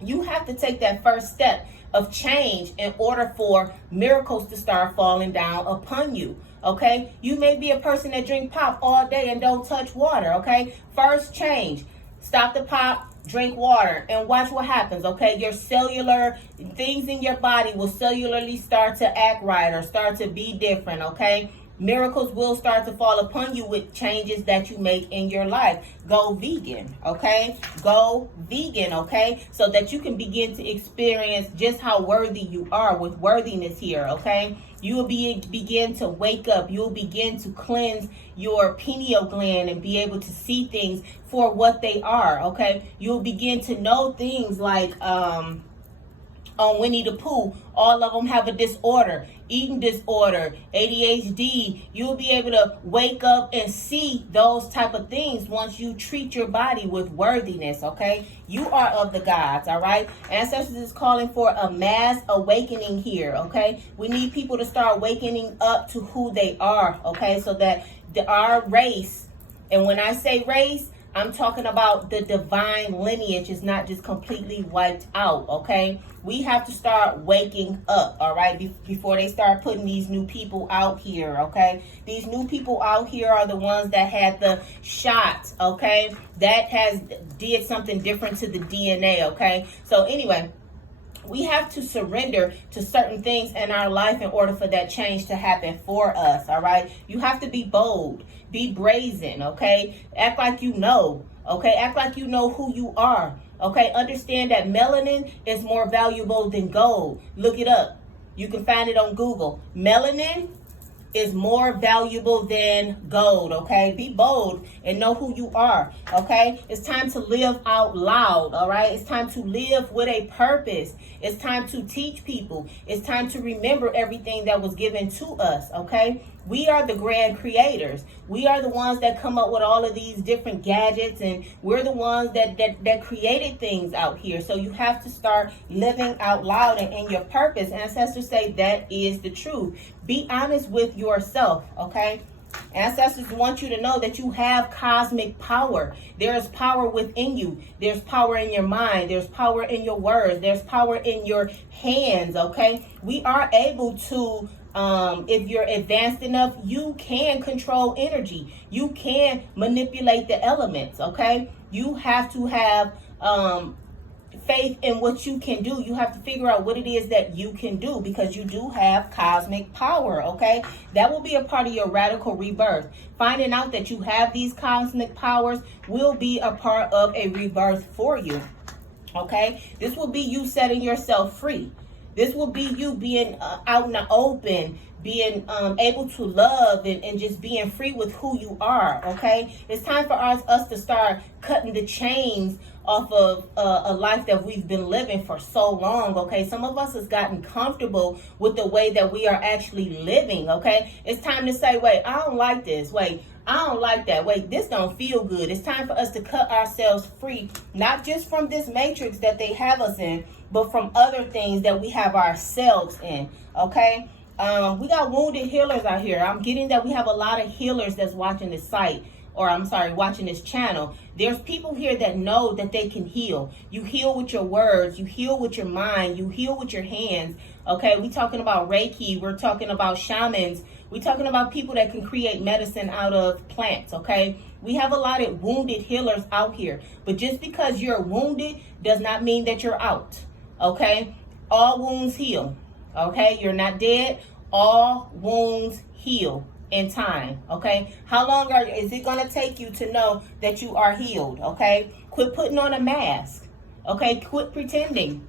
You have to take that first step of change in order for miracles to start falling down upon you, okay? You may be a person that drink pop all day and don't touch water, okay? First change. Stop the pop, drink water, and watch what happens, okay? Your cellular things in your body will cellularly start to act right or start to be different, okay? Miracles will start to fall upon you with changes that you make in your life. Go vegan, okay? Go vegan, okay? So that you can begin to experience just how worthy you are with worthiness here, okay? You will begin to wake up. You will begin to cleanse your pineal gland and be able to see things for what they are, okay? You'll begin to know things like on Winnie the Pooh, all of them have a disorder, eating disorder, ADHD. You'll be able to wake up and see those type of things once you treat your body with worthiness, okay? You are of the gods, all right? Ancestors is calling for a mass awakening here, okay? We need people to start wakening up to who they are, okay? So that our race, and when I say race, I'm talking about the divine lineage is not just completely wiped out, okay? We have to start waking up, all right, before they start putting these new people out here, okay? These new people out here are the ones that had the shot, okay? That did something different to the DNA, okay? So anyway, we have to surrender to certain things in our life in order for that change to happen for us, all right? You have to be bold, be brazen, okay? Act like you know, okay? Act like you know who you are, okay? Understand that melanin is more valuable than gold. Look it up. You can find it on Google. Melanin is more valuable than gold, okay? Be bold and know who you are, okay? It's time to live out loud, all right? It's time to live with a purpose. It's time to teach people. It's time to remember everything that was given to us, okay? We are the grand creators. We are the ones that come up with all of these different gadgets, and we're the ones that created things out here. So you have to start living out loud and in your purpose. Ancestors say that is the truth. Be honest with yourself, okay? Ancestors want you to know that you have cosmic power. There is power within you. There's power in your mind. There's power in your words. There's power in your hands, okay? We are able to, if you're advanced enough, you can control energy. You can manipulate the elements, okay? You have to have faith in what you can do. You have to figure out what it is that you can do, because you do have cosmic power, okay? That will be a part of your radical rebirth. Finding out that you have these cosmic powers will be a part of a rebirth for you, okay? This will be you setting yourself free. This will be you being out in the open, being able to love and just being free with who you are, okay? It's time for us to start cutting the chains off of a life that we've been living for so long, okay? Some of us has gotten comfortable with the way that we are actually living, okay? It's time to say, wait, I don't like this. Wait, I don't like that. Wait, this don't feel good. It's time for us to cut ourselves free, not just from this matrix that they have us in, but from other things that we have ourselves in, okay? We got wounded healers out here. I'm getting that we have a lot of healers that's watching this site, or I'm sorry, watching this channel. There's people here that know that they can heal. You heal with your words. You heal with your mind. You heal with your hands. Okay, we talking about Reiki. We're talking about shamans. We're talking about people that can create medicine out of plants, okay? We have a lot of wounded healers out here. But just because you're wounded does not mean that you're out, okay? All wounds heal, okay? You're not dead. All wounds heal in time, okay? How long is it going to take you to know that you are healed, okay? Quit putting on a mask, okay? Quit pretending.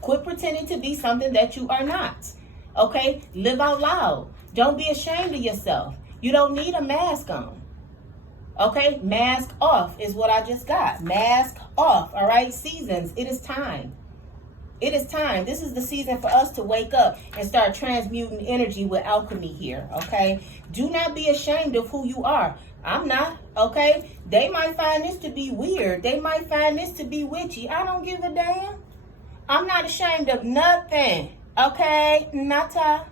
Quit pretending to be something that you are not, okay? Live out loud. Don't be ashamed of yourself. You don't need a mask on, okay? Mask off is what I just got. Mask off, all right? Seasons, it is time. It is time. This is the season for us to wake up and start transmuting energy with alchemy here, okay? Do not be ashamed of who you are. I'm not, okay? They might find this to be weird. They might find this to be witchy. I don't give a damn. I'm not ashamed of nothing, okay? Nata,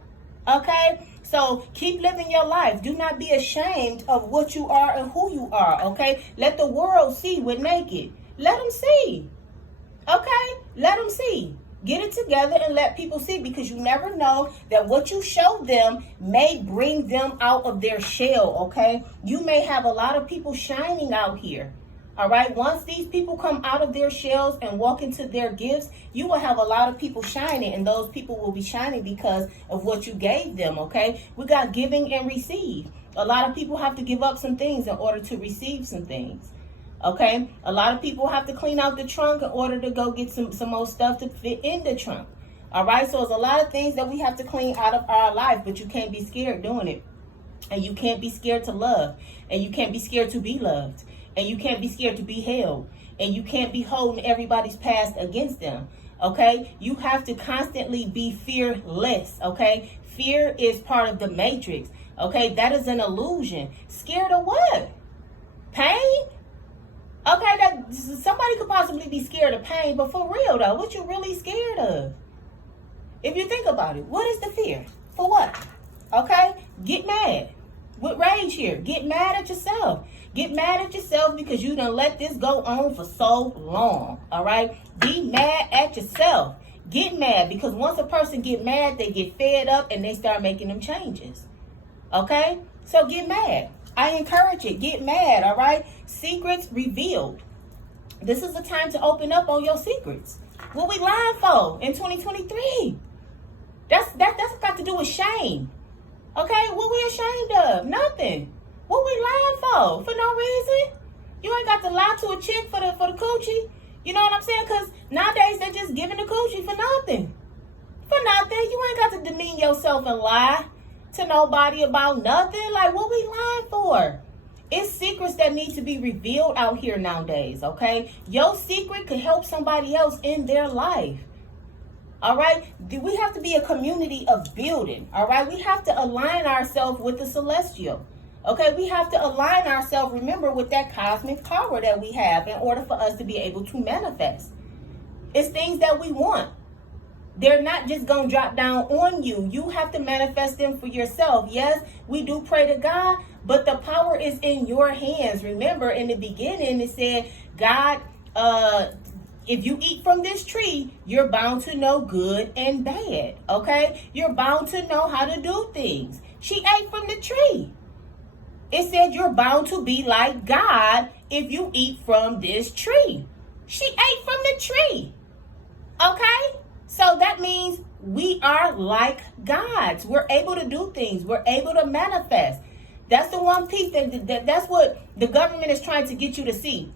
okay? So keep living your life. Do not be ashamed of what you are and who you are, okay? Let the world see we're naked. Let them see, okay? Let them see. Get it together and let people see, because you never know that what you show them may bring them out of their shell, okay? You may have a lot of people shining out here, All right. Once these people come out of their shells and walk into their gifts, you will have a lot of people shining, and those people will be shining because of what you gave them. Okay. We got giving and receive. A lot of people have to give up some things in order to receive some things. Okay. A lot of people have to clean out the trunk in order to go get some more stuff to fit in the trunk. All right. So there's a lot of things that we have to clean out of our life, but you can't be scared doing it. And you can't be scared to love. And you can't be scared to be loved. And you can't be scared to be held. And you can't be holding everybody's past against them. Okay? You have to constantly be fearless. Okay? Fear is part of the matrix. Okay? That is an illusion. Scared of what? Pain? Okay, that somebody could possibly be scared of pain, but for real though, what you really scared of? If you think about it, what is the fear? For what? Okay? Get mad. With rage here. Get mad at yourself. Get mad at yourself because you done let this go on for so long. All right? Be mad at yourself. Get mad because once a person get mad, they get fed up and they start making them changes. Okay? So get mad. I encourage it. Get mad. All right? Secrets revealed. This is the time to open up on your secrets. What we lying for in 2023? That's got to do with shame. Okay, what we ashamed of? Nothing. What we lying for? For no reason? You ain't got to lie to a chick for the coochie. You know what I'm saying? Because nowadays they're just giving the coochie for nothing. For nothing. You ain't got to demean yourself and lie to nobody about nothing. Like, what we lying for? It's secrets that need to be revealed out here nowadays, okay? Your secret could help somebody else in their life. All right, we have to be a community of building. All right, we have to align ourselves with the celestial. Okay, we have to align ourselves, remember, with that cosmic power that we have in order for us to be able to manifest. It's things that we want. They're not just going to drop down on you. You have to manifest them for yourself. Yes, we do pray to God, but the power is in your hands. Remember, in the beginning, it said, God, if you eat from this tree, you're bound to know good and bad, okay? You're bound to know how to do things. She ate from the tree. It said you're bound to be like God if you eat from this tree. She ate from the tree, okay? So that means we are like gods. We're able to do things. We're able to manifest. That's the one piece that's what the government is trying to get you to see.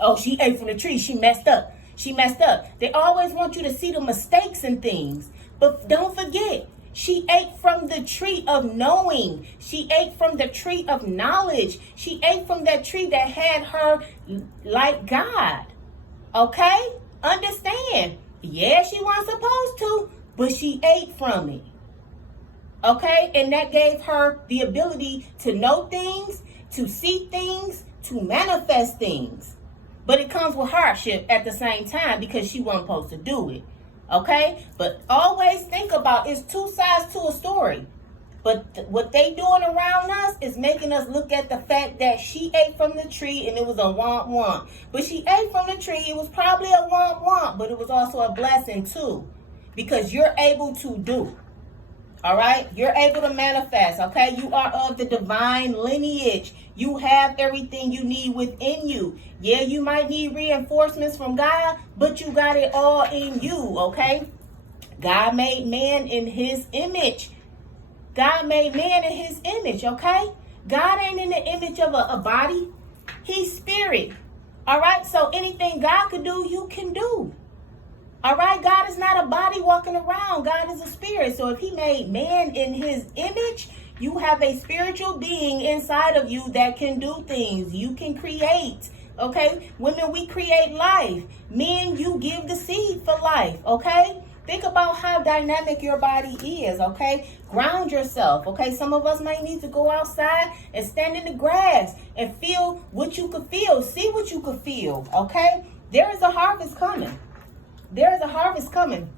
Oh, she ate from the tree. She messed up. She messed up. They always want you to see the mistakes in things. But don't forget, she ate from the tree of knowing. She ate from the tree of knowledge. She ate from that tree that had her like God. Okay? Understand? Yeah, she wasn't supposed to, but she ate from it. Okay? And that gave her the ability to know things, to see things, to manifest things. But it comes with hardship at the same time because she wasn't supposed to do it. Okay? But always think about it's two sides to a story. But what they doing around us is making us look at the fact that she ate from the tree and it was a womp. But she ate from the tree. It was probably a womp, but it was also a blessing too. Because you're able to do. All right? You're able to manifest, okay? You are of the divine lineage. You have everything you need within you. Yeah, you might need reinforcements from God, but you got it all in you, okay? God made man in his image. God made man in his image, okay? God ain't in the image of a body. He's spirit. All right? So anything God could do, you can do. All right? God is not a body walking around. God is a spirit. So if he made man in his image, you have a spiritual being inside of you that can do things. You can create. Okay? Women, we create life. Men, you give the seed for life. Okay? Think about how dynamic your body is, okay? Ground yourself, okay? Some of us might need to go outside and stand in the grass and feel what you could feel. See what you could feel, okay? There is a harvest coming. There is a harvest coming.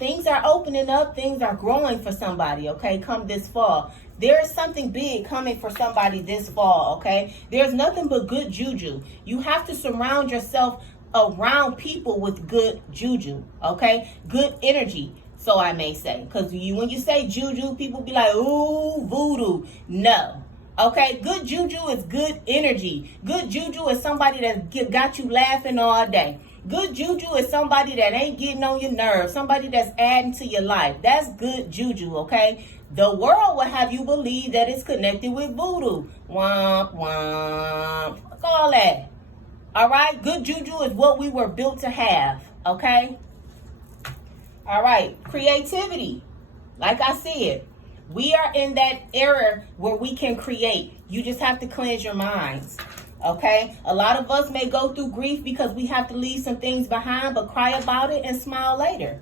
Things are opening up. Things are growing for somebody, okay? Come this fall. There is something big coming for somebody this fall, okay? There's nothing but good juju. You have to surround yourself around people with good juju, okay? Good energy, so I may say. Because when you say juju, people be like, ooh, voodoo. No. Okay, good juju is good energy. Good juju is somebody that got you laughing all day. Good juju is somebody that ain't getting on your nerves, somebody that's adding to your life. That's good juju, okay? The world will have you believe that it's connected with voodoo. Womp, womp. Fuck all that. All right? Good juju is what we were built to have, okay? All right, creativity. Like I said, we are in that era where we can create. You just have to cleanse your minds. Okay? A lot of us may go through grief because we have to leave some things behind, but cry about it and smile later.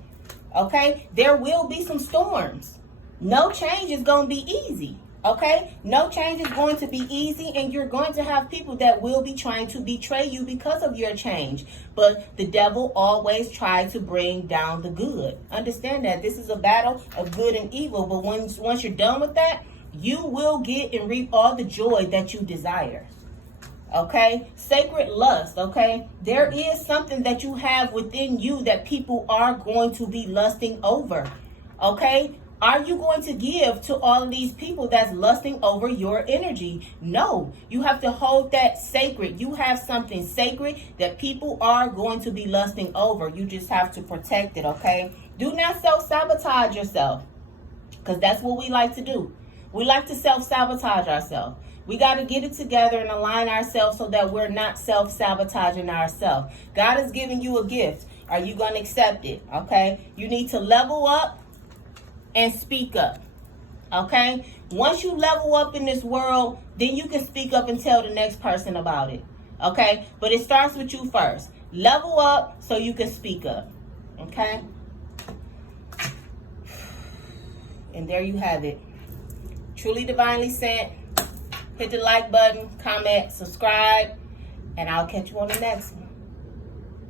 Okay? There will be some storms. No change is going to be easy. Okay? No change is going to be easy, and you're going to have people that will be trying to betray you because of your change. But the devil always tries to bring down the good. Understand that this is a battle of good and evil, but once you're done with that, you will get and reap all the joy that you desire. Okay? Sacred lust, okay? There is something that you have within you that people are going to be lusting over. Okay? Are you going to give to all of these people that's lusting over your energy? No. You have to hold that sacred. You have something sacred that people are going to be lusting over. You just have to protect it, okay? Do not self-sabotage yourself, because that's what we like to do. We like to self-sabotage ourselves. We got to get it together and align ourselves so that we're not self-sabotaging ourselves. God is giving you a gift. Are you going to accept it? Okay? You need to level up and speak up. Okay? Once you level up in this world, then you can speak up and tell the next person about it. Okay? But it starts with you first. Level up so you can speak up. Okay? And there you have it. Truly Divinely Sent. Hit the like button, comment, subscribe, and I'll catch you on the next one.